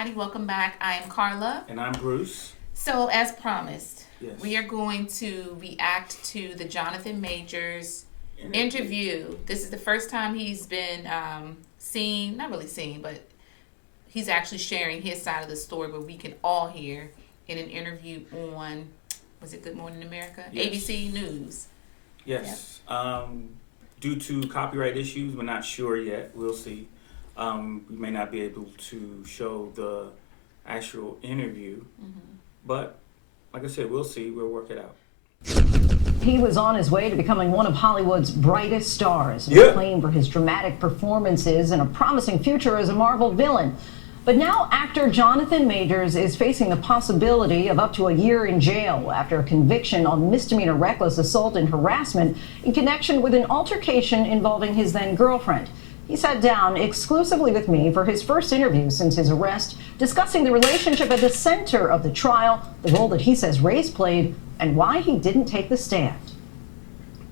everybody. Welcome back. I am Carla. And I'm Bruce. So, as promised, Yes. we are going to react to the Jonathan Majors interview. This is the first time he's been seen, not really seen, but he's actually sharing his side of the story, but we can all hear in an interview on, was it Good Morning America? Yes. ABC News. Yes. Yep. Due to copyright issues, we're not sure yet. We'll see. We may not be able to show the actual interview, but like I said, we'll see. We'll work it out. He was on his way to becoming one of Hollywood's brightest stars, acclaimed for his dramatic performances and a promising future as a Marvel villain. But now actor Jonathan Majors is facing the possibility of up to a year in jail after a conviction on misdemeanor reckless assault and harassment in connection with an altercation involving his then-girlfriend. He sat down exclusively with me for his first interview since his arrest, discussing the relationship at the center of the trial, the role that he says race played, and why he didn't take the stand.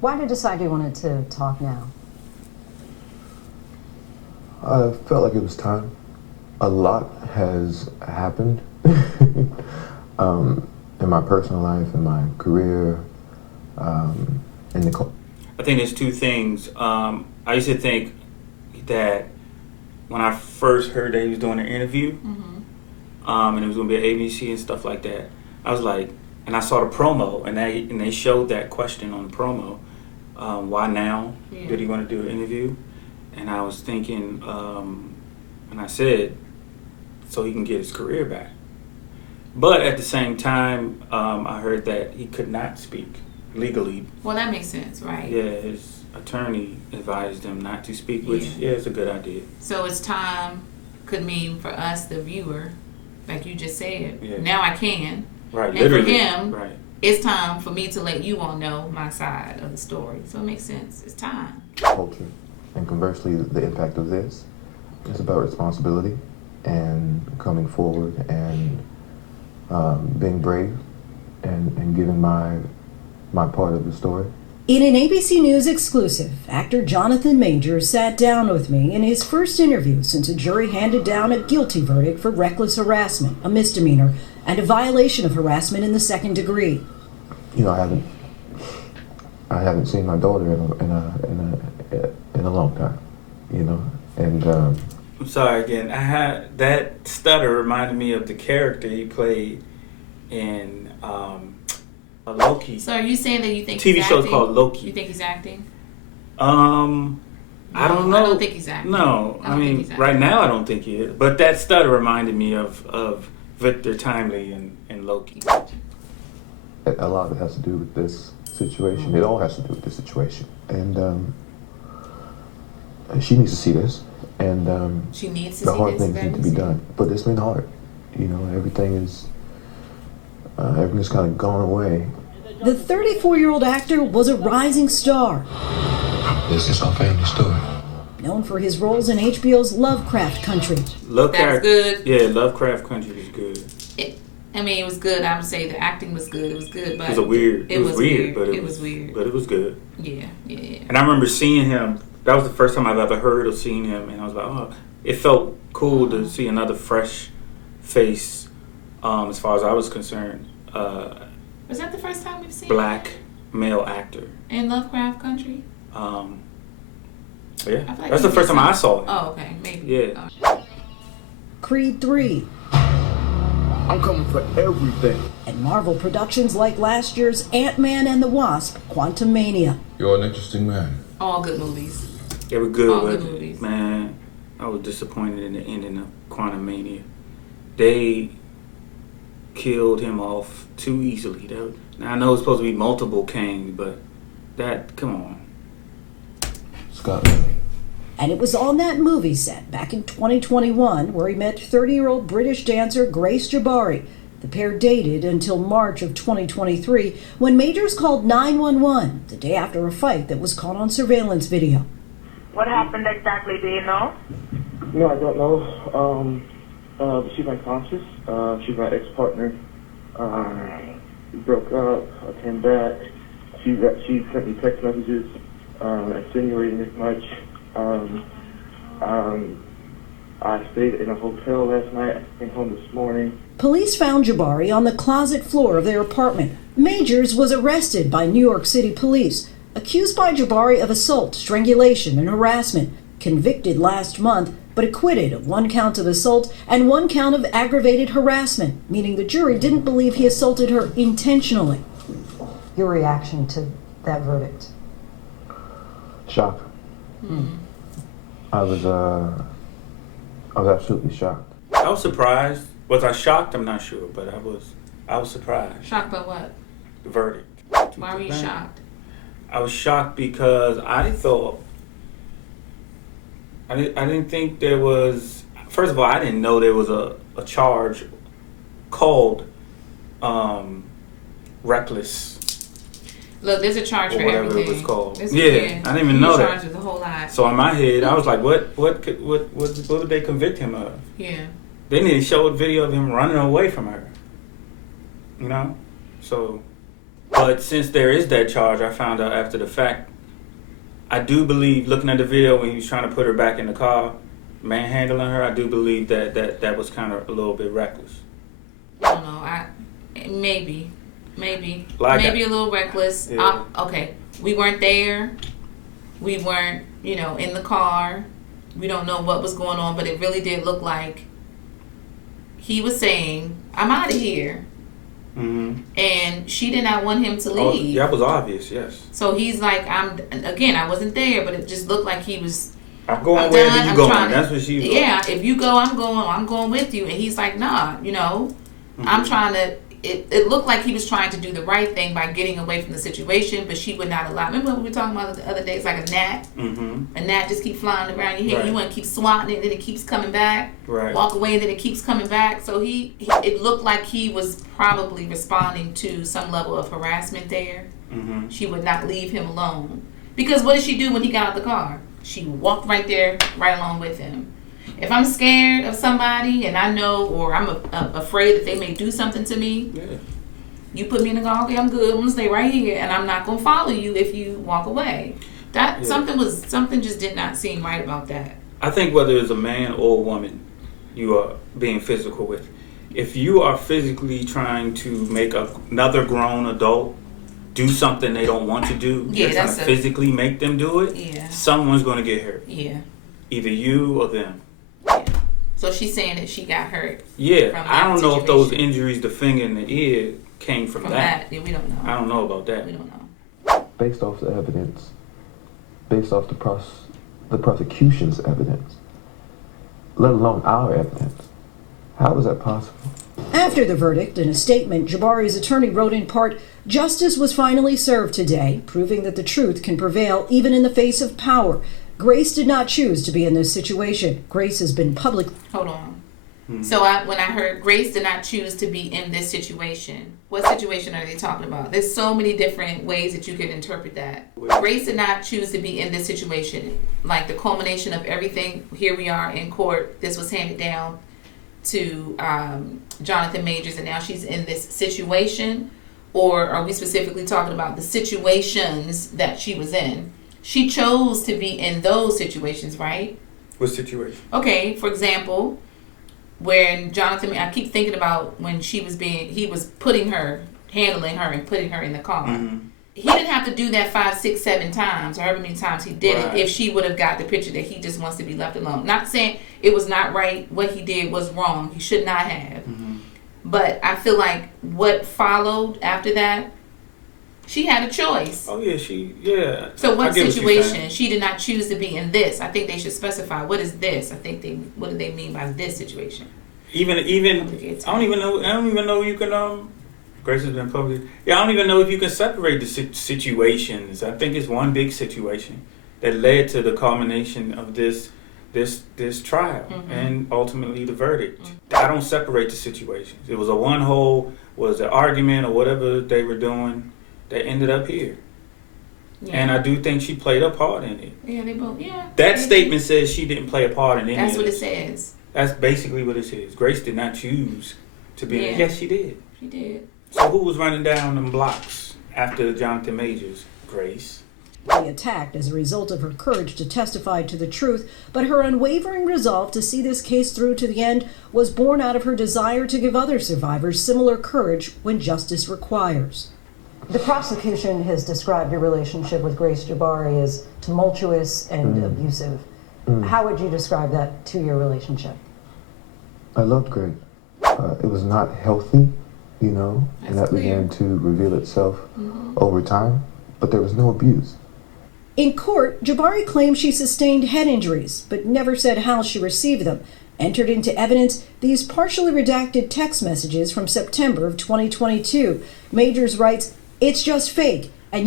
Why did you decide you wanted to talk now? I felt like it was time. A lot has happened in my personal life, in my career, in the... I think there's two things. I used to think that when I first heard that he was doing an interview, and it was going to be at ABC and stuff like that, I was like, and I saw the promo, and they showed that question on the promo, why now did he want to do an interview? And I was thinking, and I said, so he can get his career back. But at the same time, I heard that he could not speak legally. Well, that makes sense, right? Yeah, his attorney advised him not to speak, which, is a good idea. So it's time could mean for us, the viewer, like you just said, now I can. Right, and literally. For him, it's time for me to let you all know my side of the story. So it makes sense. It's time. Culture. And conversely, the impact of this is about responsibility and coming forward and being brave and giving my part of the story. In an ABC News exclusive, actor Jonathan Majors sat down with me in his first interview since a jury handed down a guilty verdict for reckless harassment, a misdemeanor, and a violation of harassment in the second degree. You know, I haven't seen my daughter in a long time. You know, and I'm sorry again. I had that stutter reminded me of the character he played in Loki. So are you saying that you think TV he's show's acting? called Loki. You think he's acting? I don't know. I don't think he's acting. No, I mean, right now I don't think he is. But that stutter reminded me of Victor Timely in Loki. A lot of it has to do with this situation. It all has to do with this situation. And she needs to see this. And she needs to the see hard this, things need to be done. But it's been hard. You know, everything's kind of gone away. The 34-year-old actor was a rising star. This is our family story. Known for his roles in HBO's Lovecraft Country. That's good. Yeah, Lovecraft Country was good. It was good. I would say the acting was good. It was good, but it was weird, but it was weird. But it was good. Yeah. And I remember seeing him. That was the first time I've ever heard or seen him, and I was like, oh, it felt cool to see another fresh face. As far as I was concerned. Was that the first time we've seen black male actor in Lovecraft Country? Yeah, like that's the first time I saw him. Oh, okay, maybe. Yeah. Creed 3. I'm coming for everything. And Marvel productions like last year's Ant-Man and the Wasp, Quantumania. You're an interesting man. All good movies. They were good, All but good movies. Man, I was disappointed in the ending of Quantumania. They killed him off too easily. Now I know it's supposed to be multiple Kangs, but come on. Scotland. And it was on that movie set back in 2021 where he met 30-year-old British dancer Grace Jabari. The pair dated until March of 2023 when Majors called 911 the day after a fight that was caught on surveillance video. What happened exactly? Do you know? No, I don't know. She's unconscious. She's my ex-partner. We broke up. I came back. She sent me text messages insinuating as much. I stayed in a hotel last night. I came home this morning. Police found Jabari on the closet floor of their apartment. Majors was arrested by New York City police, accused by Jabari of assault, strangulation, and harassment, convicted last month, but acquitted of 1 count of assault and 1 count of aggravated harassment, meaning the jury didn't believe he assaulted her intentionally. Your reaction to that verdict? Shock. I was absolutely shocked. I was surprised. Was I shocked? I'm not sure, but I was surprised. Shocked by what? The verdict. Why were you shocked? I was shocked because I thought I didn't think there was. First of all, I didn't know there was a charge called reckless. Look, there's a charge or for whatever everything. it was called. There's I didn't even know that. Charge with a whole lot. So in my head, I was like, what did they convict him of? Yeah. Then they showed video of him running away from her. You know? So, but since there is that charge, I found out after the fact, I do believe, looking at the video when he was trying to put her back in the car, manhandling her, I do believe that was kind of a little bit reckless. I don't know. Maybe Like a little reckless. Yeah. Okay, we weren't there. We weren't, in the car. We don't know what was going on, but it really did look like he was saying, "I'm out of here," and she did not want him to leave. Oh, that was obvious. Yes. So he's like, I wasn't there, but it just looked like he was. I'm going I'm wherever done. you I'm going. trying to- That's what she was. Yeah, if you go, I'm going with you. And he's like, nah, I'm trying to. It looked like he was trying to do the right thing by getting away from the situation, but she would not allow. Remember what we were talking about the other day? It's like a gnat. A gnat just keep flying around your head. Right. You want to keep swatting it, then it keeps coming back. Right. Walk away, then it keeps coming back. So it looked like he was probably responding to some level of harassment there. She would not leave him alone. Because what did she do when he got out the car? She walked right there, right along with him. If I'm scared of somebody and I know, or I'm afraid that they may do something to me, you put me in the car, okay, I'm good. I'm gonna stay right here, and I'm not gonna follow you if you walk away. Something just did not seem right about that. I think whether it's a man or a woman you are being physical with, if you are physically trying to make another grown adult do something they don't want to do, you're trying to physically make them do it, someone's going to get hurt. Yeah. Either you or them. Yeah. So she's saying that she got hurt. Yeah. I don't know if those injuries, the finger and the ear, came from that. Yeah, we don't know. I don't know about that. We don't know. Based off the evidence, based off the prosecution's evidence, let alone our evidence, how is that possible? After the verdict, in a statement, Jabari's attorney wrote in part, "Justice was finally served today, proving that the truth can prevail even in the face of power. Grace did not choose to be in this situation. Grace has been public." Hold on. So when I heard Grace did not choose to be in this situation, what situation are they talking about? There's so many different ways that you could interpret that. Grace did not choose to be in this situation. Like the culmination of everything, here we are in court, this was handed down to Jonathan Majors, and now she's in this situation? Or are we specifically talking about the situations that she was in? She chose to be in those situations, right? What situation? Okay, for example, when Jonathan, I keep thinking about when he was handling her and putting her in the car. He didn't have to do that 5, 6, 7 times, or however many times he did it, if she would have got the picture that he just wants to be left alone. Not saying it was not right, what he did was wrong, he should not have. But I feel like what followed after that, she had a choice. Oh yeah, So what situation? She did not choose to be in this. I think they should specify what is this. What do they mean by this situation? Even I don't even know you can Grace has been public. Yeah, I don't even know if you can separate the situations. I think it's one big situation that led to the culmination of this trial and ultimately the verdict. I don't separate the situations. It was was an argument or whatever they were doing that ended up here. Yeah. And I do think she played a part in it. Yeah, they both. Yeah. That statement says she didn't play a part in any of That's what this. it says. That's basically what it says. Grace did not choose to be. Yeah. Yes, she did. She did. So who was running down them blocks after Jonathan Majors? Grace. attacked as a result of her courage to testify to the truth, but her unwavering resolve to see this case through to the end was born out of her desire to give other survivors similar courage when justice requires. The prosecution has described your relationship with Grace Jabari as tumultuous and abusive. How would you describe that to your relationship? I loved Grace. It was not healthy, you know, and that began to reveal itself over time, but there was no abuse. In court, Jabari claimed she sustained head injuries, but never said how she received them. Entered into evidence these partially redacted text messages from September of 2022. Majors writes, "It's just fake, and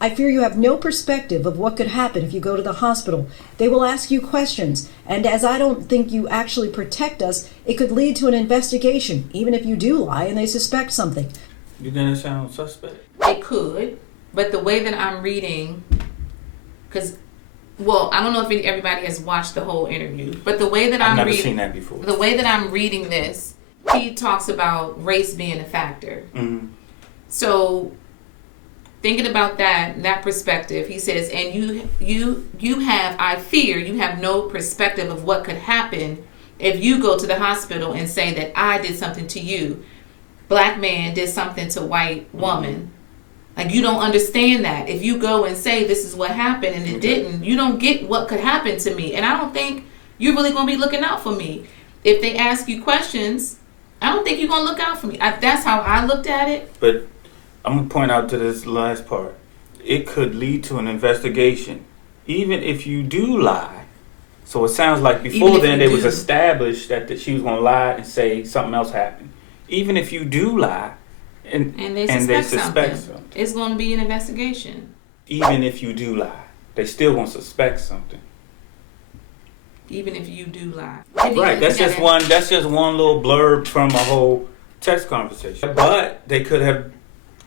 I fear you have no perspective of what could happen if you go to the hospital. They will ask you questions, and as I don't think you actually protect us, it could lead to an investigation, even if you do lie and they suspect something." You think that sounds suspect? It could, but the way that I'm reading, I don't know if everybody has watched the whole interview, but the way that I've never seen that before. The way that I'm reading this, he talks about race being a factor. Mm-hmm. So, thinking about that perspective, he says, and I fear you have no perspective of what could happen if you go to the hospital and say that I did something to you. Black man did something to white woman. Like, you don't understand that. If you go and say this is what happened and it didn't, you don't get what could happen to me. And I don't think you're really going to be looking out for me. If they ask you questions, I don't think you're going to look out for me. That's how I looked at it. But I'm going to point out to this last part. It could lead to an investigation, even if you do lie. So it sounds like before then it was established that she was going to lie and say something else happened. Even if you do lie, and they suspect something, it's going to be an investigation. Even if you do lie, they still going to suspect something. Even if you do lie, right? That's just one little blurb from a whole text conversation. But they could have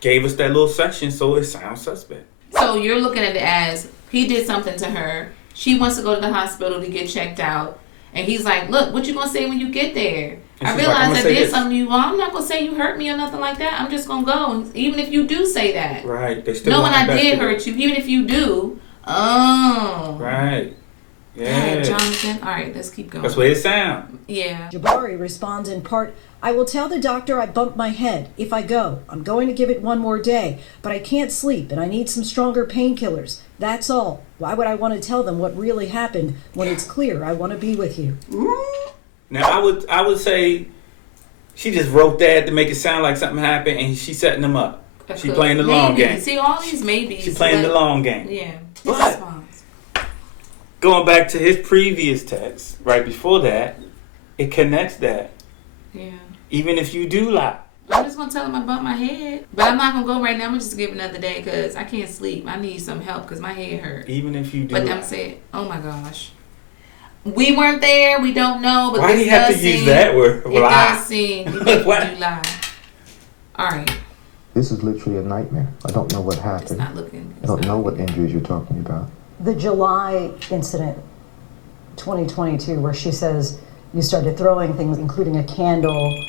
gave us that little section, so it sounds suspect. So you're looking at it as he did something to her. She wants to go to the hospital to get checked out, and he's like, "Look, what you gonna say when you get there?" I realize I did something to you. Well, I'm not going to say you hurt me or nothing like that. I'm just going to go. And even if you do say that. Right. They still knowing I did hurt you. Even if you do. Oh. Right. Yeah. Jonathan. All right, let's keep going. That's the way it sounds. Yeah. Jabari responds in part, "I will tell the doctor I bumped my head. If I go, I'm going to give it one more day. But I can't sleep and I need some stronger painkillers. That's all. Why would I want to tell them what really happened when it's clear I want to be with you?" Now, I would say she just wrote that to make it sound like something happened, and she's setting them up. She's playing the long game. See, all these maybes. She's playing the long game. Yeah. But going back to his previous text, right before that, it connects that. Yeah. Even if you do lie. I'm just going to tell him I bumped my head. But I'm not going to go right now. I'm just give another day because I can't sleep. I need some help because my head hurt. Even if you do lie. But I'm saying, oh my gosh. We weren't there. We don't know. But why do you have to use that word? It does seem you do lie. All right. This is literally a nightmare. I don't know what happened. It's not looking. I don't know what injuries you're talking about. The July incident, 2022, where she says you started throwing things, including a candle.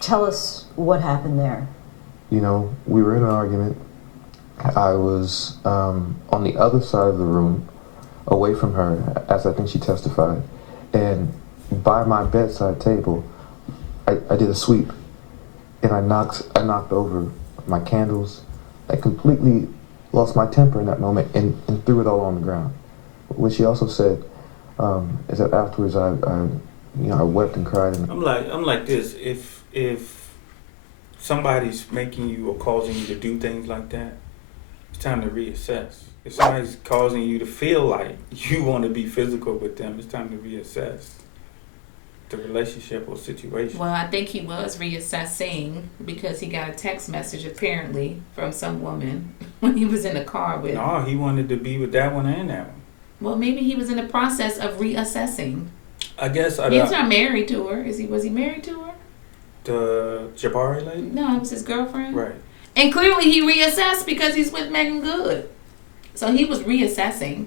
Tell us what happened there. You know, we were in an argument. I was on the other side of the room, away from her, as I think she testified, and by my bedside table, I did a sweep, and I knocked over my candles. I completely lost my temper in that moment and threw it all on the ground. What she also said is that afterwards I wept and cried. And I'm like this. If somebody's making you or causing you to do things like that, it's time to reassess. If somebody's causing you to feel like you want to be physical with them, it's time to reassess the relationship or situation. Well, I think he was reassessing because he got a text message apparently from some woman when he was in the car with. No, he wanted to be with that one and that one. Well, maybe he was in the process of reassessing. I guess he's not married to her. Was he married to her? The Jabari lady? No, it was his girlfriend. Right. And clearly he reassessed because he's with Megan Good. So he was reassessing.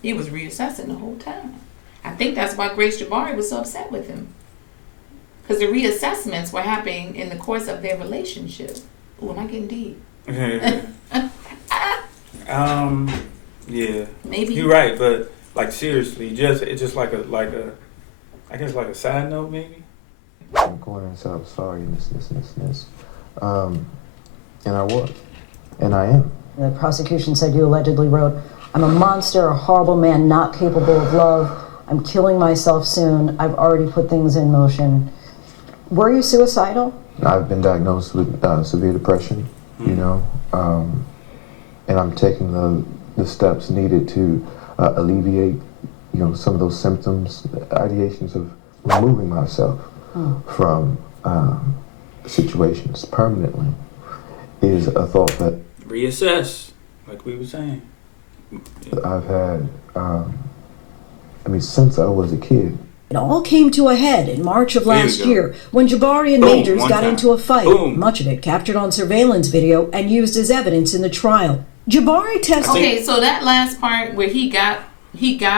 He was reassessing the whole time. I think that's why Grace Jabari was so upset with him. Because the reassessments were happening in the course of their relationship. Ooh, am I getting deep? Yeah. Maybe You're right, but like seriously, it's just like a I guess like a side note maybe. I'm going and said I'm sorry and this. And I was. And I am. The prosecution said you allegedly wrote, "I'm a monster, a horrible man, not capable of love. I'm killing myself soon. I've already put things in motion." Were you suicidal? I've been diagnosed with severe depression, you know, and I'm taking the steps needed to alleviate, you know, some of those symptoms, ideations of removing myself from situations permanently is a thought that Reassess, like we were saying. I've had, since I was a kid. It all came to a head in March of last year when Jabari and Boom, Majors got into a fight, much of it captured on surveillance video and used as evidence in the trial. Jabari tested... Okay, so that last part where he got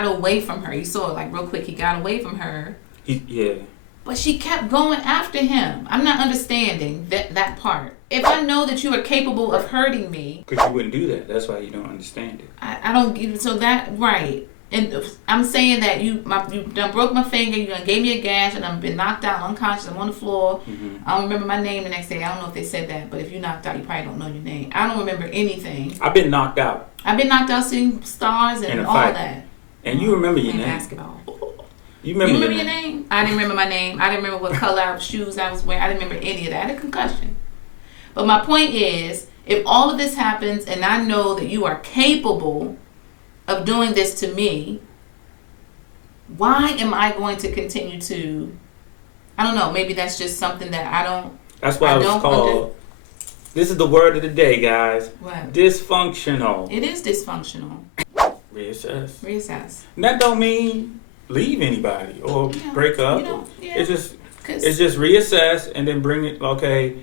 away from her, you saw it like real quick, he got away from her. Yeah. But she kept going after him. I'm not understanding that part. If I know that you are capable of hurting me... Because you wouldn't do that. That's why you don't understand it. I don't get it. So that, right. And I'm saying that you done broke my finger, you done gave me a gash, and I've been knocked out unconscious. I'm on the floor. I don't remember my name the next day. I don't know if they said that, but if you knocked out, you probably don't know your name. I don't remember anything. I've been knocked out. I've been knocked out seeing stars and all that. And you remember your name. Basketball. You remember your name? I didn't remember my name. I didn't remember what color of shoes I was wearing. I didn't remember any of that. I had a concussion. But my point is, if all of this happens and I know that you are capable of doing this to me, why am I going to continue to, I don't know, maybe that's just something that I don't. That's why I was called, this is the word of the day, guys. What? Dysfunctional. It is dysfunctional. Reassess. And that don't mean leave anybody or break up. It's just reassess and then bring it, okay,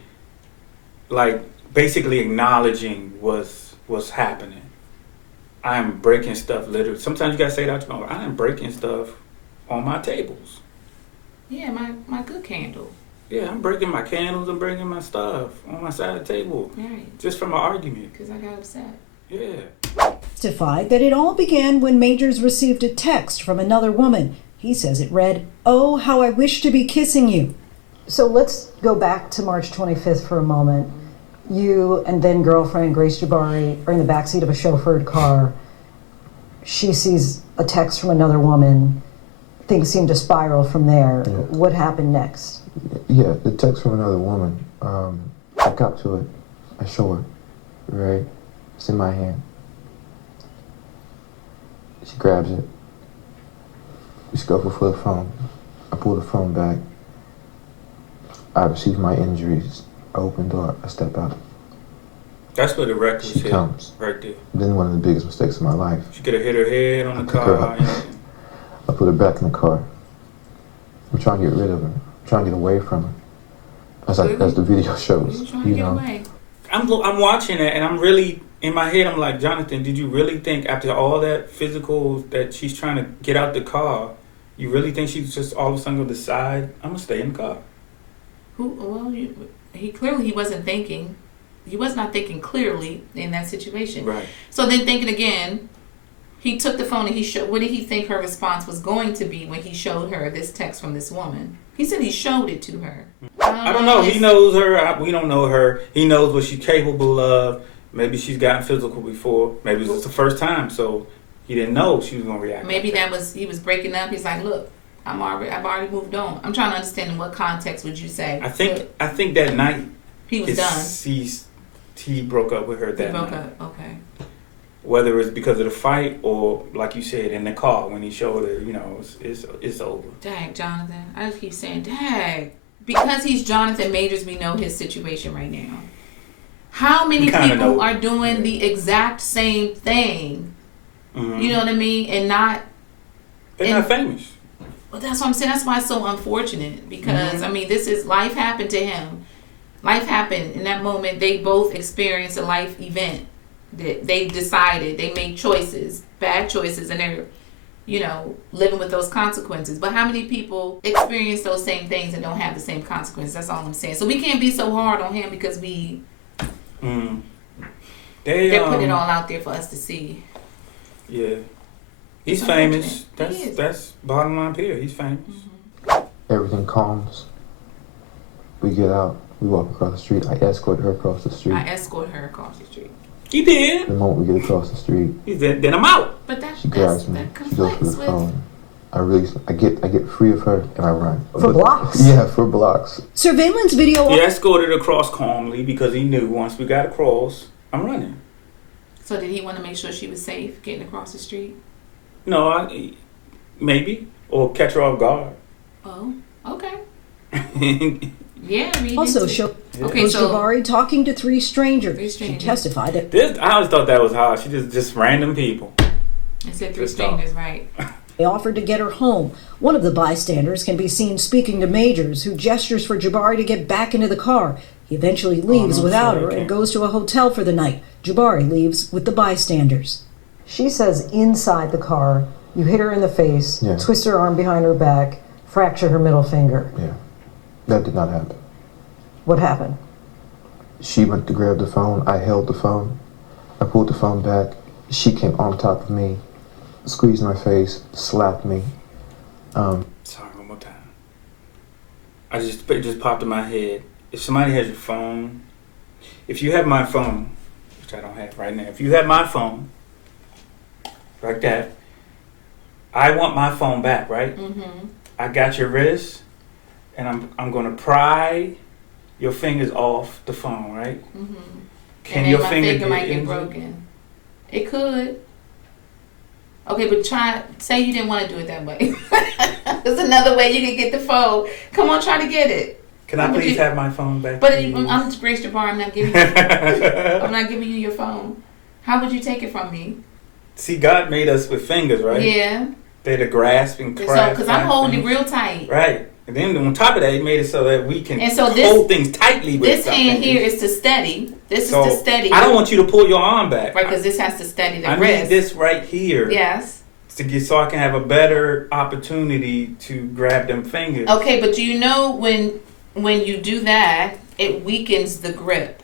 like basically acknowledging what's happening. I am breaking stuff literally. Sometimes you gotta say it out your mouth. I am breaking stuff on my tables. Yeah, my good candle. Yeah, I'm breaking my candles. I'm breaking my stuff on my side of the table. Right. Just from an argument. Because I got upset. Yeah. Testified that it all began when Majors received a text from another woman. He says it read, "Oh, how I wish to be kissing you." So let's go back to March 25th for a moment. You and then girlfriend Grace Jabari are in the backseat of a chauffeured car. She sees a text from another woman. Things seem to spiral from there. Yeah. What happened next? Yeah, the text from another woman. I got to it. I show her, right? It's in my hand. She grabs it. We scuffle for the phone. I pull the phone back. I receive my injuries. I open the door. I step out. That's where the wreck was hit. Comes. Right there. Then one of the biggest mistakes of my life. She could have hit her head on the car. I put her back in the car. I'm trying to get rid of her. I'm trying to get away from her. As the video shows. You know. Away? I'm watching it and I'm really, in my head, I'm like, Jonathan, did you really think after all that physical that she's trying to get out the car, you really think she's just all of a sudden going to decide, I'm going to stay in the car? He wasn't thinking. He was not thinking clearly in that situation. Right. So then thinking again, he took the phone and he showed, what did he think her response was going to be when he showed her this text from this woman? He said he showed it to her. I don't know. He knows her. We don't know her. He knows what she's capable of. Maybe she's gotten physical before. Maybe it was the first time, so he didn't know she was going to react. Maybe he was breaking up. He's like, look, I've already moved on. I'm trying to understand in what context would you say. I think that night he was done. He broke up with her that night. He broke up. Okay. Whether it's because of the fight or, like you said, in the car when he showed her, it's over. Dang, Jonathan. I just keep saying, dang. Because he's Jonathan Majors, we know his situation right now. How many people are doing the exact same thing? Mm-hmm. You know what I mean? And they're not famous. Well, that's what I'm saying. That's why it's so unfortunate. Because, this is, life happened to him. Life happened. In that moment, they both experienced a life event. They decided, they made choices, bad choices, and they're, living with those consequences. But how many people experience those same things and don't have the same consequences? That's all I'm saying. So we can't be so hard on him because we... They're putting it all out there for us to see. Yeah. He's It's famous. unfortunate. That's bottom line here. He's famous. Everything calms. We get out. We walk across the street. I escort her across the street. I escort her across the street. He did. The moment we get across the street, He said, then I'm out. But that she grabs me. that She goes for conflicts the with. phone. I get free of her and I run. For blocks? Yeah, for blocks. Surveillance video. He escorted across calmly because he knew once we got across, I'm running. So did he want to make sure she was safe getting across the street? No, maybe. Or catch her off guard. Oh, okay. Yeah. Read Also into it. showed Okay, so Jabari talking to three strangers. Three She strangers. testified that I always thought that was hard. She just random people. it said 3 Good stuff. strangers, right? they offered to get her home. One of the bystanders can be seen speaking to Majors, who gestures for Jabari to get back into the car. He eventually leaves no, without sorry, her and can't. goes to a hotel for the night. Jabari leaves with the bystanders. She says inside the car, you hit her in the face, Yeah. twist her arm behind her back, fracture her middle finger. Yeah. That did not happen. What happened? She went to grab the phone. I held the phone. I pulled the phone back. She came on top of me, squeezed my face, slapped me. Sorry, one more time. It just popped in my head. If somebody has your phone, if you have my phone, which I don't have right now, if you have my phone, like that, I want my phone back, right? Mm-hmm. I got your wrist, and I'm gonna pry your fingers off the phone, right? Mm-hmm. Can And then your my finger finger might get injured? broken. It could. Okay, but say you didn't want to do it that way. There's another way you can get the phone. Come on, try to get it. Can I How would please you- have my phone back? But please? I'm Grace Jabbar. I'm not giving you. I'm not giving you your phone. How would you take it from me? See, God made us with fingers, right? Yeah. They're to grasp and So, grasp. because I'm holding it real tight. Right. And then on top of that, he made it so that we can And so this- hold things tightly with This our hand fingers. here is to steady. This So, is to steady. I don't want you to pull your arm back. Right, because this has to steady the I wrist. need this right here. Yes. So I can have a better opportunity to grab them fingers. Okay, but do you know when you do that, it weakens the grip.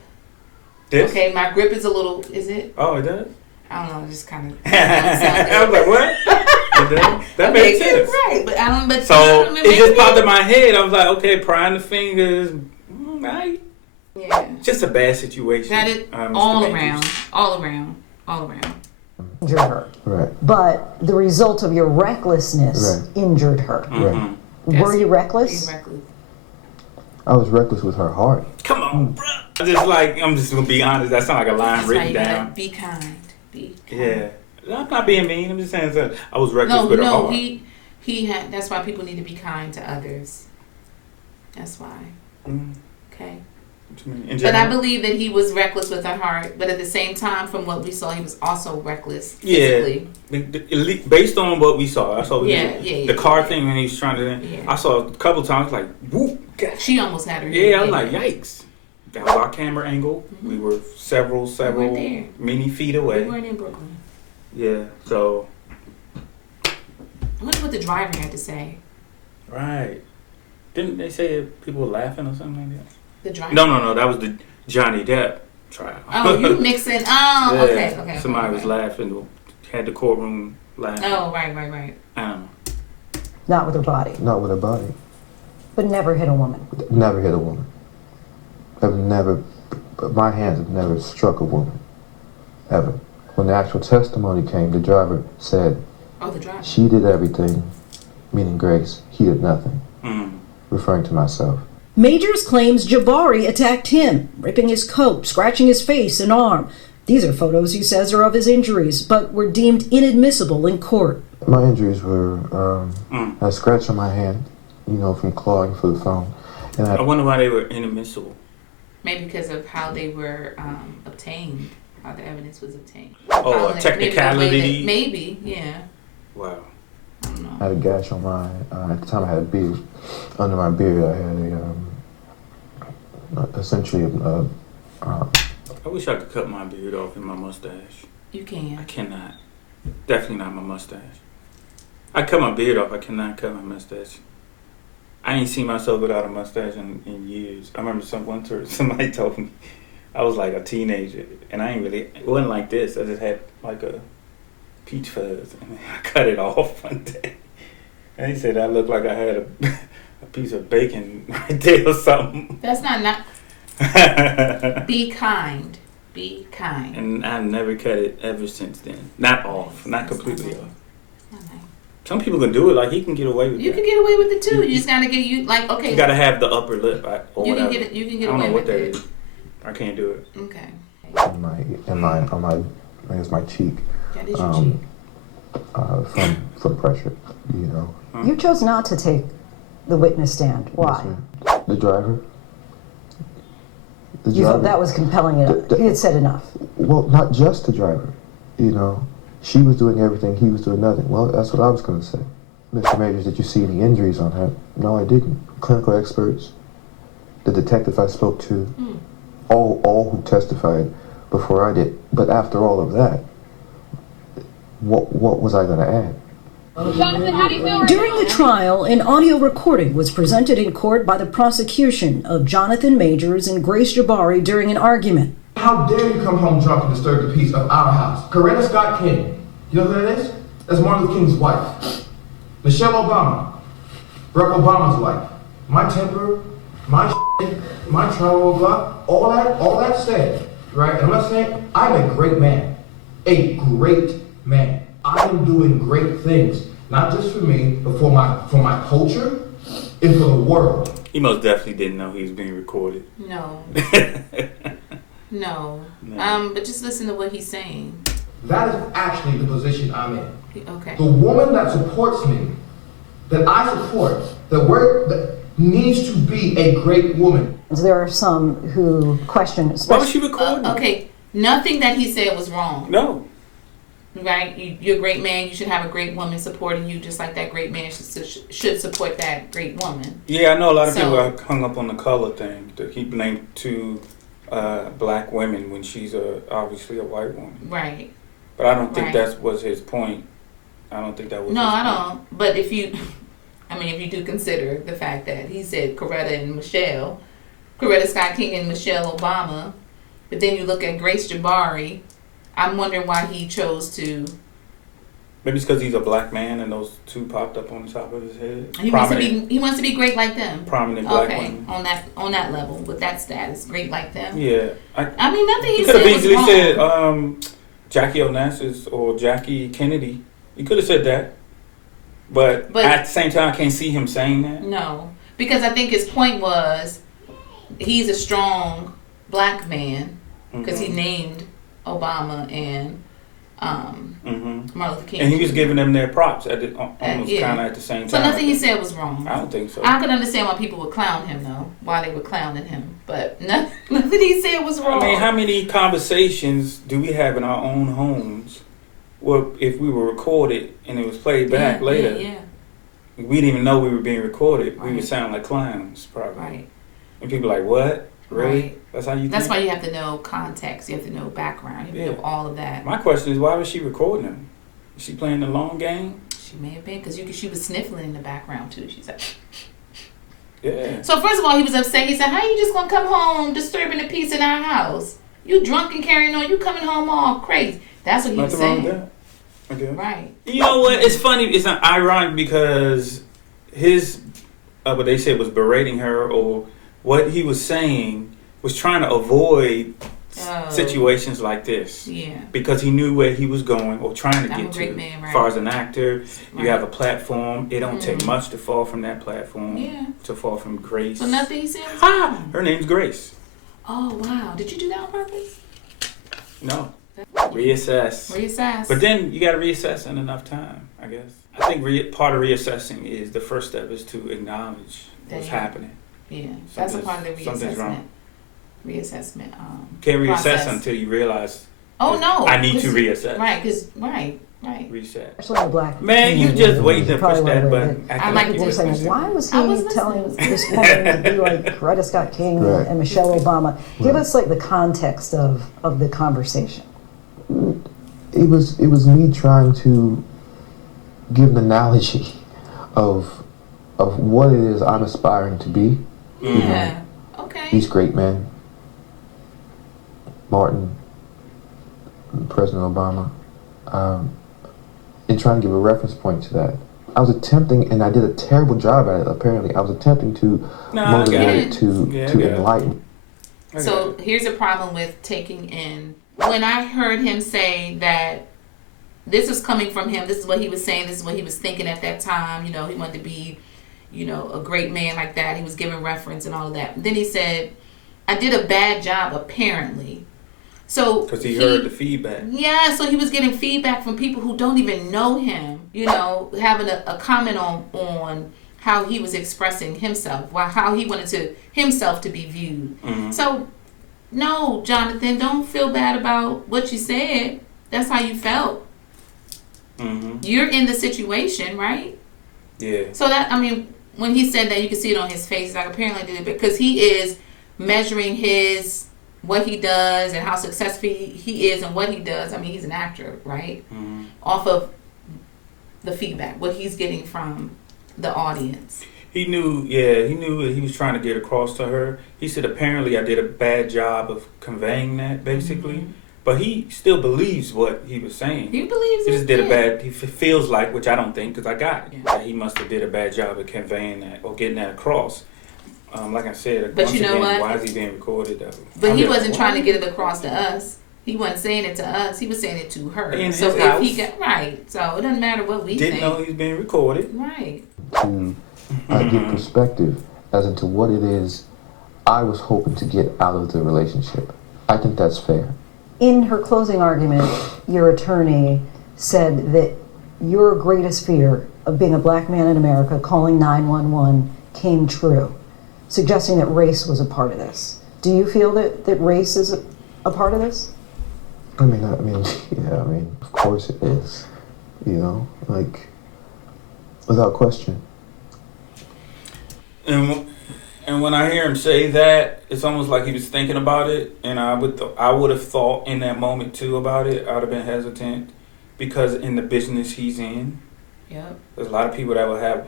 This? Okay, my grip is a little. Is it? Oh, it does? I don't know. Just kind of. I was like, what? It does? That makes sense. Right, but I don't. But So maybe- it just popped in my head. I was like, okay, prying the fingers. Right. Yeah. Just a bad situation. Got it. Mr. All Majors. around. All around. All around. Injured her. Right. But the result of your recklessness Right. injured her. Mhm. Were you Being reckless? reckless. I was reckless with her heart. Come on, bro. I'm just gonna be honest. That sounds like a line That's why written you gotta down. be kind. Be kind. Yeah, I'm not being mean. I'm just saying that I was reckless No, with her no. heart. He had. That's why people need to be kind to others. That's why. Mm, Okay. what you mean? In But I general? believe that he was reckless with her heart. But at the same time, from what we saw, he was also reckless Yeah. physically. Based on what we saw, I saw Yeah. the car thing when he was trying to. Yeah. I saw a couple times like, whoop, gosh. She almost had her. Yeah, I head was like, in. yikes. That was our camera angle. We were several there. many feet We away. weren't in Brooklyn. Yeah, so I wonder what the driver had to say. right. Didn't they say that people were laughing or something like that? The driver. No. That was the Johnny Depp trial. Oh, you mixing? Oh, Yeah, okay. Somebody okay. was laughing. Had the courtroom laughing. Oh, right. I don't know. Not with her body. Not with her body. But never hit a woman. Never hit a woman. My hands have never struck a woman. Ever. When the actual testimony came, the driver said, Oh, the driver. she did everything, meaning Grace. He did nothing, Mm. referring to myself. Majors claims Jabari attacked him, ripping his coat, scratching his face and arm. These are photos he says are of his injuries, but were deemed inadmissible in court. My injuries were a scratch on my hand, from clawing for the phone. And I wonder why they were inadmissible. Maybe because of how they were obtained, how the evidence was obtained. Oh, Probably a maybe technicality. the way that- Maybe, yeah. Wow. I don't I know. had a gash on my, at the time I had a beard. Under my beard I had essentially I wish I could cut my beard off and my mustache. You I can. cannot. Definitely not my mustache. I cut my beard off. I cannot cut my mustache. I ain't seen myself without a mustache in years. I remember somebody told me I was like a teenager, and it wasn't like this. I just had like a peach fuzz, and I cut it off one day. And he said I looked like I had a piece of bacon right there or something. That's not. Be kind. Be kind. And I've never cut it ever since then. Not off, not completely off. Some people can do it. Like he can get away with it. You can get away with it too. You just gotta get okay. You gotta have the upper lip. Or you whatever. can get it. You can get I don't away know what with that it. is. I can't do it. Okay. on I guess my cheek. That is your cheek. From pressure, you know. You chose not to take the witness stand. Why? Yes, ma'am. The driver. You thought that was compelling enough. He had said enough. Well, not just the driver. You know, she was doing everything, he was doing nothing. Well, that's what I was going to say. Mr. Majors, did you see any injuries on her? No, I didn't. Clinical experts, the detective I spoke to, all who testified before I did. But after all of that, what was I going to add? Jonathan, how do you feel right During now? the trial, an audio recording was presented in court by the prosecution of Jonathan Majors and Grace Jabari during an argument. How dare you come home drunk and disturb the peace of our house? Coretta Scott King. You know who that is? That's Martin Luther King's wife. Michelle Obama. Barack Obama's wife. My temper, my shit, my travel block, all that said, right? And I'm not saying I'm a great man. A great man. I am doing great things. Not just for me, but for my culture and for the world. He most definitely didn't know he was being recorded. No. No. But just listen to what he's saying. That is actually the position I'm in. Okay. The woman that supports me, that I support, that needs to be a great woman. There are some who question. Why was she recording? Okay. Nothing that he said was wrong. No. Right? You're a great man. You should have a great woman supporting you, just like that great man should support that great woman. Yeah, I know a lot of people are hung up on the color thing. That he blamed two black women when she's obviously a white woman. Right. But I don't think that was his point. I don't think that was. No, his I point. don't. But if you do consider the fact that he said Coretta Scott King and Michelle Obama, but then you look at Grace Jabari, I'm wondering why he chose to. Maybe it's because he's a black man and those two popped up on the top of his head. He wants to be great like them. Prominent black women. On that level with that status, great like them. Yeah. I mean, nothing he could said have easily was wrong. said Jackie Onassis or Jackie Kennedy. You could have said that. But at the same time, I can't see him saying that. No, because I think his point was he's a strong black man because he named Obama and Martin Luther King. And he was giving them their props almost kind of at the same time. So nothing he said was wrong. I don't think so. I could understand why people would clown him though, why they were clowning him, but nothing he said was wrong. I mean, how many conversations do we have in our own homes where if we were recorded and it was played back later, we didn't even know we were being recorded. We would sound like clowns, probably. Right. And people are like, what? Really? Right. That's how you think? That's why you have to know context. You have to know background. You have to know all of that. My question is, why was she recording him? Is she playing the long game? She may have been, because she was sniffling in the background, too. She's like... Yeah. So first of all, he was upset. He said, how you just going to come home disturbing the peace in our house? You drunk and carrying on. You coming home all crazy. That's what he was saying. Okay. Right. You know what? It's funny. It's not ironic because his, what they said was berating her, or what he was saying was trying to avoid situations like this. Yeah. Because he knew where he was going or trying to get to. Man, right. As far as an actor, you have a platform. It don't take much to fall from that platform. Yeah. To fall from Grace. So nothing he said was wrong. Her name's Grace. Oh, wow. Did you do that on purpose? No. Reassess. But then you got to reassess in enough time, I guess. I think part of reassessing is the first step is to acknowledge what's happening. Yeah, that's a part of the reassessment. Something's wrong. Reassessment. Can't reassess until you realize. Oh no! I need to reassess. Right, because right. Reset. Especially the black. Man, you just waiting to push that button. I like they're saying, why was he telling this woman to be like Coretta Scott King and Michelle Obama? Give us like the context of the conversation. It was me trying to give an analogy of what it is I'm aspiring to be. Yeah. Okay. These great men. Martin, President Obama, in trying to give a reference point to that. I was attempting, and I did a terrible job at it, apparently. I was attempting to motivate, to enlighten. So here's a problem with taking in. When I heard him say that this is coming from him, this is what he was saying, this is what he was thinking at that time, you know, he wanted to be, you know, a great man like that. He was giving reference and all of that. Then he said, I did a bad job, apparently. So because he heard the feedback. Yeah, so he was getting feedback from people who don't even know him, you know, having a comment on how he was expressing himself, how he wanted himself to be viewed. Mm-hmm. So, no, Jonathan, don't feel bad about what you said. That's how you felt. Mm-hmm. You're in the situation, right? Yeah. So that, I mean, when he said that, you can see it on his face. Like, apparently I did it because he is measuring what he does and how successful he is and what he does. I mean, he's an actor, right? Mm-hmm. Off of the feedback, what he's getting from the audience. He knew what he was trying to get across to her. He said, apparently I did a bad job of conveying that, basically. Mm-hmm. But he still believes what he was saying. He believes it. He just did a bad, he feels like, which I don't think, because I got it, that he must have did a bad job of conveying that or getting that across. Like I said, but you know what? Why is he being recorded though? But he wasn't trying to get it across to us. He wasn't saying it to us. He was saying it to her. In so his if house. he got right, so it doesn't matter what we didn't know he was being recorded. Right. To give perspective as into what it is I was hoping to get out of the relationship. I think that's fair. In her closing argument, your attorney said that your greatest fear of being a black man in America calling 911 came true, suggesting that race was a part of this. Do you feel that race is a part of this? I mean, of course it is. You know, like, without question. And when I hear him say that, it's almost like he was thinking about it, and I would have thought in that moment too about it. I'd have been hesitant because in the business he's in, there's a lot of people that will have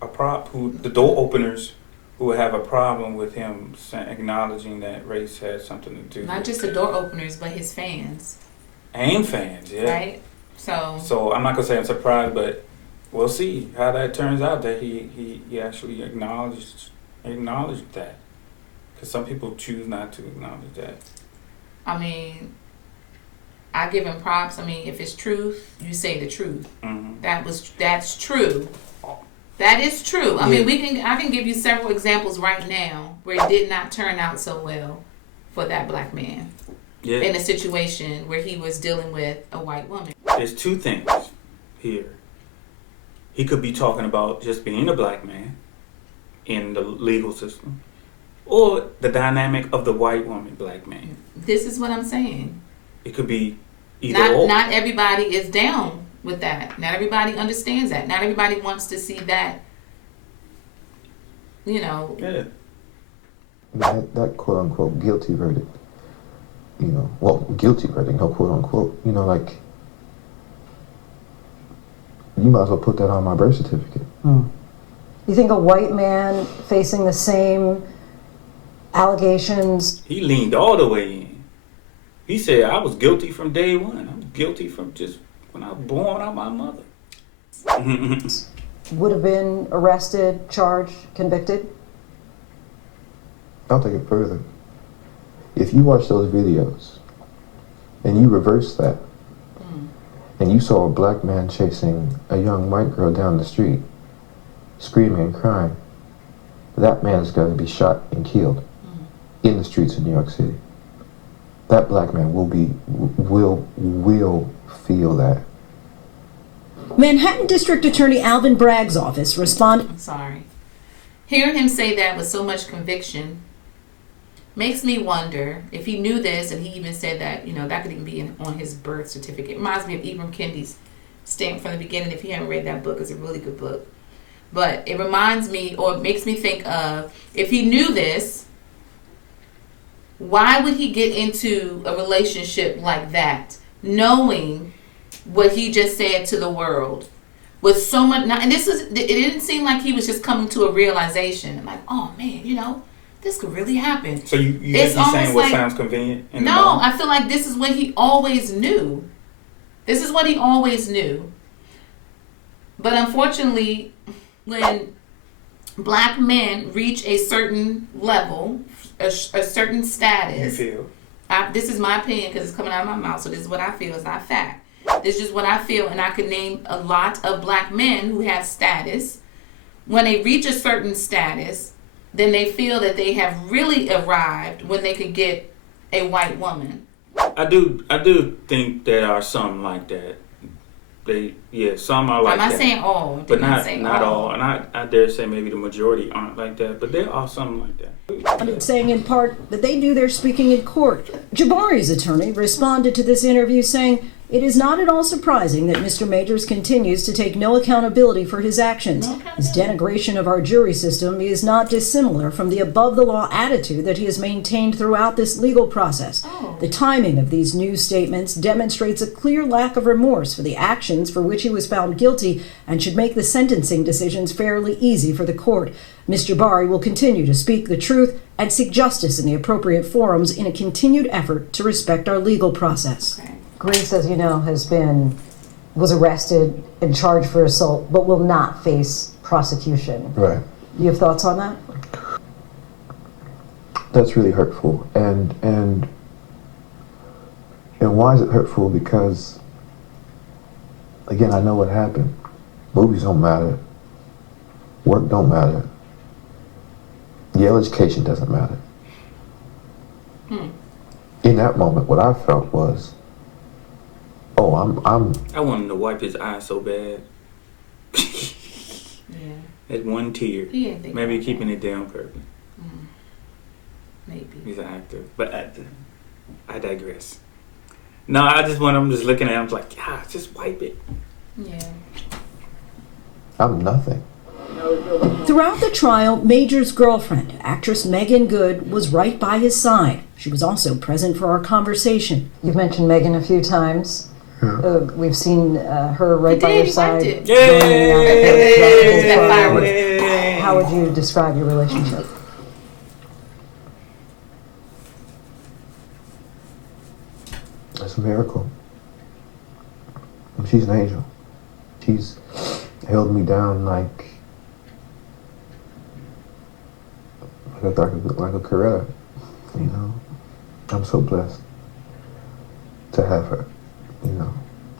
the door openers who would have a problem with him acknowledging that race has something to do. Not just the door openers, but his fans. And fans, yeah. Right. So I'm not gonna say I'm surprised, but we'll see how that turns out. That he actually acknowledged that, because some people choose not to acknowledge that. I mean, I give him props. I mean, if it's truth, you say the truth. Mm-hmm. That's true. That is true. I mean, I can give you several examples right now where it did not turn out so well for that black man in a situation where he was dealing with a white woman. There's two things here. He could be talking about just being a black man in the legal system, or the dynamic of the white woman, black man. This is what I'm saying. It could be either or. Not everybody is down with that. Not everybody understands that. Not everybody wants to see that, you know. Yeah. That quote unquote guilty verdict, you know, well, guilty verdict, no quote unquote, you know, like, you might as well put that on my birth certificate. You think a white man facing the same allegations? He leaned all the way in. He said, I was guilty from day one. I was guilty from just when I was born out my mother. Would have been arrested, charged, convicted? I'll take it further. If you watch those videos and you reverse that, and you saw a black man chasing a young white girl down the street, screaming and crying, that man is going to be shot and killed in the streets of New York City. That black man will feel that. Manhattan District Attorney Alvin Bragg's office responded. I'm sorry. Hearing him say that with so much conviction makes me wonder if he knew this, and he even said that, you know, that could even be on his birth certificate. It reminds me of Ibram Kendi's Stamped from the Beginning. If you haven't read that book, it's a really good book. But it reminds me, or it makes me think of, if he knew this, why would he get into a relationship like that, knowing what he just said to the world with so much? And it didn't seem like he was just coming to a realization, like, oh man, you know, this could really happen. So you think It's he's saying almost what like- sounds convenient? In the No, moment? I feel like this is what he always knew. This is what he always knew. But unfortunately, when black men reach a certain level, a certain You status, feel? this is my opinion because it's coming out of my mouth, so this is what I feel. It's not fact. This is just what I feel, and I could name a lot of black men who have status. When they reach a certain status, then they feel that they have really arrived when they could get a white woman. I do think there are some like that. Some are like I'm not that. saying all, But did say not all. And I dare say maybe the majority aren't like that. But there are some like that. Saying in part that they do their speaking in court. Jabari's attorney responded to this interview saying, "It is not at all surprising that Mr. Majors continues to take no accountability for his actions. His denigration of our jury system is not dissimilar from the above-the-law attitude that he has maintained throughout this legal process. The timing of these news statements demonstrates a clear lack of remorse for the actions for which he was found guilty and should make the sentencing decisions fairly easy for the court. Mr. Jabari will continue to speak the truth and seek justice in the appropriate forums in a continued effort to respect our legal process." Okay. Grace, as you know, was arrested and charged for assault, but will not face prosecution. Right. You have thoughts on that? That's really hurtful. And why is it hurtful? Because, again, I know what happened. Movies don't matter. Work don't matter. Yale education doesn't matter. In that moment, what I felt was, oh, I want him to wipe his eyes so bad. Yeah. That one tear. He ain't think Maybe about keeping that. it down purpose. Maybe. He's an actor. But I digress. No, I'm just looking at him like, yeah, just wipe it. Yeah. I'm nothing. Throughout the trial, Major's girlfriend, actress Megan Good, was right by his side. She was also present for our conversation. You've mentioned Megan a few times. We've seen her right by your He side. liked it. Yay! How would you describe your relationship? It's a miracle. She's an angel. She's held me down like a Coretta, you know. I'm so blessed to have her, you know.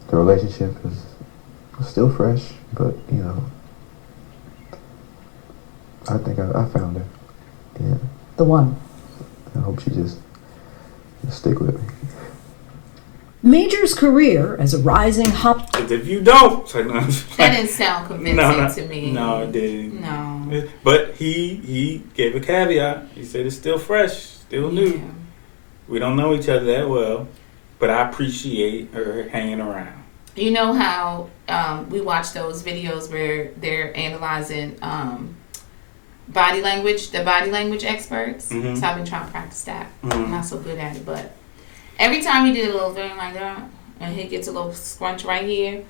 The relationship is still fresh, but, you know, I think I found her. Yeah. The one. I hope she just stick with me. Major's career as a rising hop. Because if you don't, That didn't sound convincing to me. No, it didn't. No. But he gave a caveat. He said it's still fresh, still new. Yeah. We don't know each other that well, but I appreciate her hanging around. You know how we watch those videos where they're analyzing body language, the body language experts? Mm-hmm. So I've been trying to practice that. Mm-hmm. I'm not so good at it, but every time he did a little thing like that, and he gets a little scrunch right here,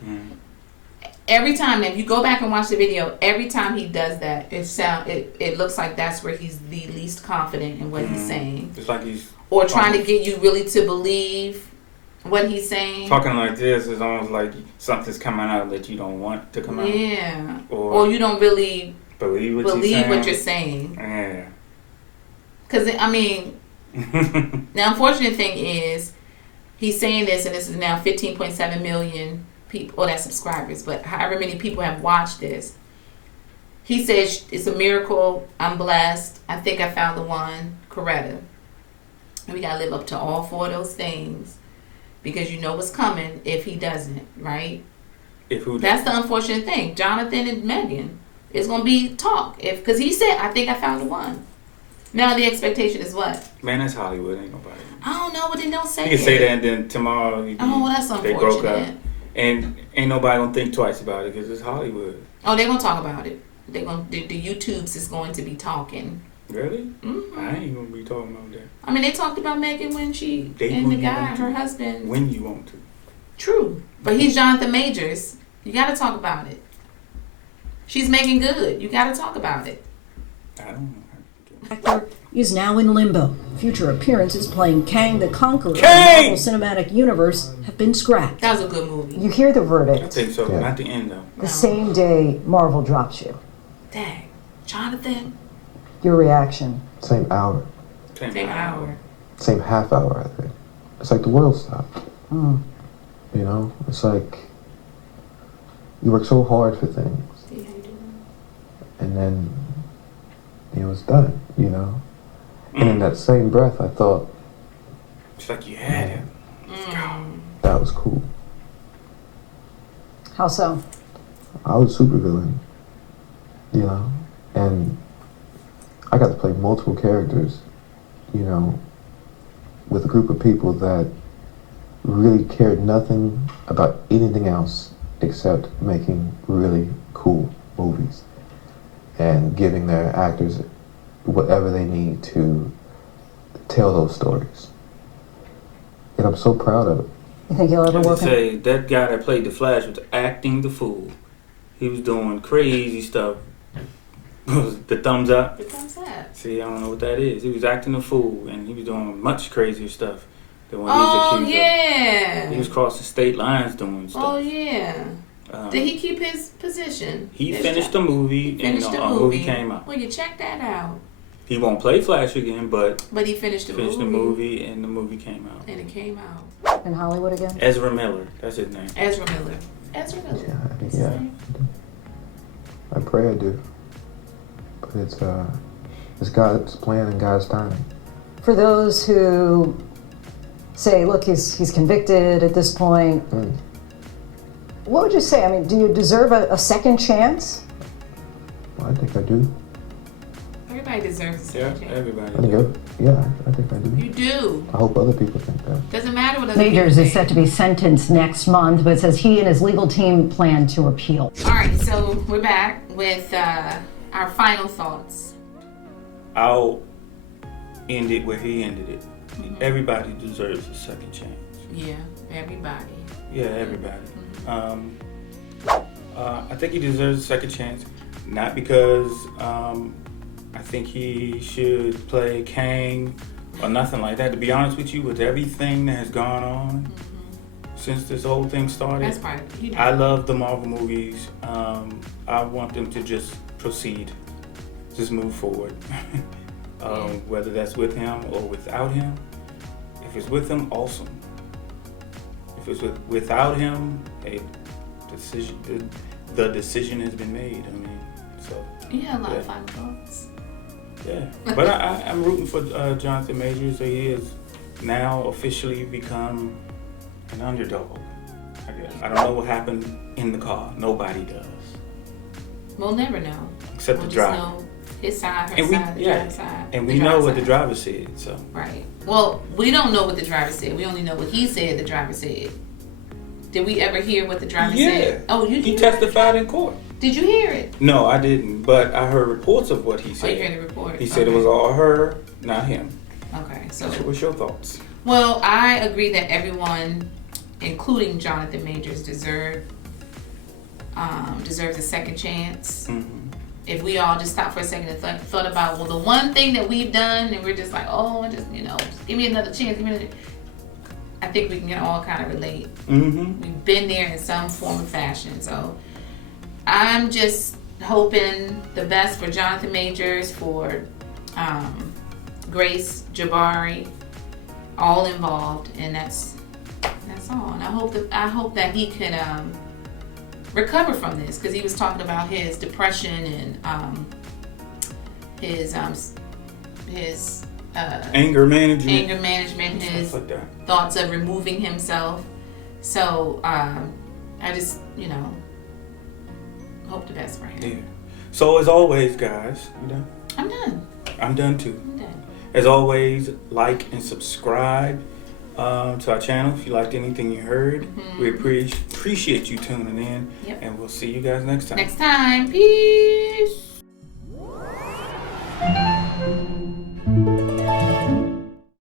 every time, if you go back and watch the video, every time he does that, it looks like that's where he's the least confident in what he's saying. It's like he's Or trying to get you really to believe what he's saying. talking like this is almost like something's coming out that you don't want to come out. Yeah. Or you don't really believe what you're saying. Yeah. Because, I mean, the unfortunate thing is he's saying this, and this is now 15.7 million people, that's subscribers, but however many people have watched this. He says it's a miracle. I'm blessed. I think I found the one, Coretta. And we got to live up to all four of those things because you know what's coming if he doesn't, right? That's the unfortunate thing. Jonathan and Megan, it's going to be talk. Because he said, I think I found the one. Now the expectation is what? Man, that's Hollywood. Ain't nobody. I don't know, but then don't say it. He can say that, and then tomorrow that's unfortunate. they broke up. And ain't nobody going to think twice about it because it's Hollywood. Oh, they're going to talk about it. They're going the YouTubes is going to be talking. Really? Mm-hmm. I ain't going to be talking about that. I mean, they talked about Megan when she and the guy, her husband. When you want to. True. But he's Jonathan Majors. You got to talk about it. She's Megan Good. You got to talk about it. I don't know. Actor is now in limbo. Future appearances playing Kang the Conqueror in the Kang! Marvel Cinematic Universe have been scrapped. That was a good movie. You hear the I verdict think so. Yeah. Not the end though. the same day Marvel drops you. Dang. Jonathan. Your reaction? Same hour. Same hour. Same half hour, I think. It's like the world stopped. Mm. You know? It's like you work so hard for things, See how you doing? and then it's done, you know? And in that same breath, I thought, It's like you had it. that was cool. How so? I was a supervillain, you know? And I got to play multiple characters, you know, with a group of people that really cared nothing about anything else except making really cool movies and giving their actors whatever they need to tell those stories. And I'm so proud of it. You think you'll ever I would work in... say that guy that played the Flash was acting the fool. He was doing crazy stuff. The thumbs up. The thumbs up. See, I don't know what that is. He was acting a fool, and he was doing much crazier stuff than what Oh, he's accused yeah. of. He was crossing state lines doing stuff. Oh, yeah. Did he keep his position? He finished the movie, and the movie came out. Well, you check that out. He won't play Flash again, but But he finished the finished movie. the movie, and the movie came out. And it came out. in Hollywood again? Ezra Miller, that's his name. Ezra Miller. Ezra Miller. Yeah, I think, That's his yeah. name. I pray I do. But it's God's plan and God's timing. For those who say, look, he's convicted at this point, what would you say? I mean, do you deserve a second chance? Well, I think I do. Everybody deserves a Yeah, second chance. everybody. I think I do. You do. I hope other people think that. Doesn't matter what other Majors people is set to be sentenced next month, but it says he and his legal team plan to appeal. All right, so we're back with our final thoughts. I'll end it where he ended it. Everybody deserves a second chance. Yeah, everybody. Yeah, everybody. I think he deserves a second chance, not because I think he should play Kang or nothing like that. To be honest with you, with everything that has gone on since this whole thing started, That's part of it. I love the Marvel movies. I want them to just proceed, just move forward. Whether that's with him or without him. If it's with him, awesome. If it's without him, the decision has been made. I mean, so. You had a lot of final thoughts. Yeah, but I'm rooting for Jonathan Majors. So he has now officially become an underdog. I guess. I don't know what happened in the car. Nobody does. We'll never know. Except We'll the just driver. know his side, her And we, side, the driver's side. and the we know driver's what the side. driver said. So Right. Well, we don't know what the driver said. We only know what he said the driver said. Did we ever hear what the driver said? Oh, you he did. testified in court. Did you hear it? No, I didn't. But I heard reports of what he said. Oh, you heard the report. He said it was all her, not him. Okay, so What's your thoughts? well, I agree that everyone, including Jonathan Majors, deserves a second chance. If we all just stop for a second and thought about, well, the one thing that we've done, and we're just like, oh, just give me another chance. I think we can all kind of relate. We've been there in some form or fashion. So I'm just hoping the best for Jonathan Majors, for Grace Jabari, all involved, and that's all. And I hope that he can recover from this, because he was talking about his depression and his Anger management. and his Stuff like that. thoughts of removing himself. So I just hope the best for him. Yeah. So as always, guys, you done? I'm done. I'm done too. I'm done. As always, like and subscribe to our channel if you liked anything you heard. We appreciate you tuning in, Yep. and we'll see you guys next time. Next time. Peace.